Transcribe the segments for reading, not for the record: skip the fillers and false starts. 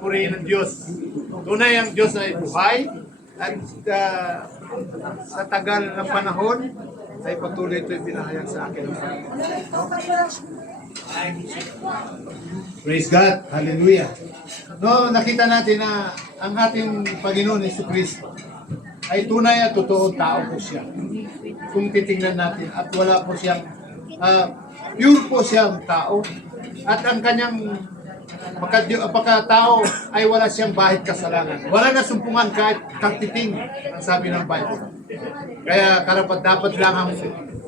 Purihin ng Diyos. Tunay ang Diyos ay buhay at sa tagal ng panahon ay patuloy ito'y pinahayag sa akin. Praise God. Hallelujah. No, nakita natin na ang ating Panginoon Jesucristo ay tunay at totoong tao po siya. Kung titingnan natin at wala po siyang pure po siyang tao at ang kanyang pagkatao ay wala siyang bahid kasalanan. Wala na sumpungan kahit katiting ang sabi ng Bible. Kaya karapat dapat lang ang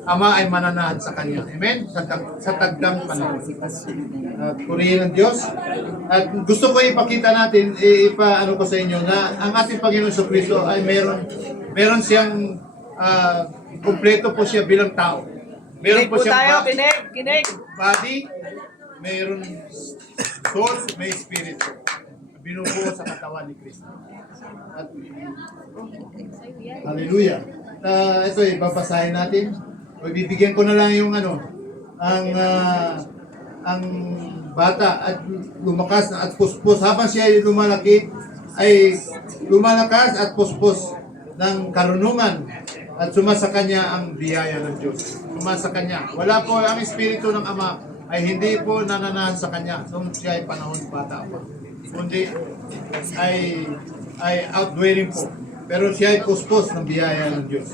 Ama ay mananahan sa kanya. Amen? Sa tagdang panahon. Purihin ng Diyos. At gusto ko ipakita natin, ipaano ko sa inyo na ang ating Panginoon Jesucristo ay meron siyang kumpleto po siya bilang tao. Meron po siyang body, mayroon soul, may spirit. Binubuo sa katawan ni Kristo. At, hallelujah. Ito babasahin natin. Bibigyan ko na lang yung ang bata at lumakas at puspos habang siya ay lumalaki ay lumalakas at puspos ng karunungan at sumasa kanya ang biyaya ng Diyos. Sumasa kanya. Wala po ang espiritu ng Ama ay hindi po nananahan sa kanya nung siya ay panahon bata pa. Kundi ay outdwelling po. Pero siya ay puspos ng biyaya ng Diyos.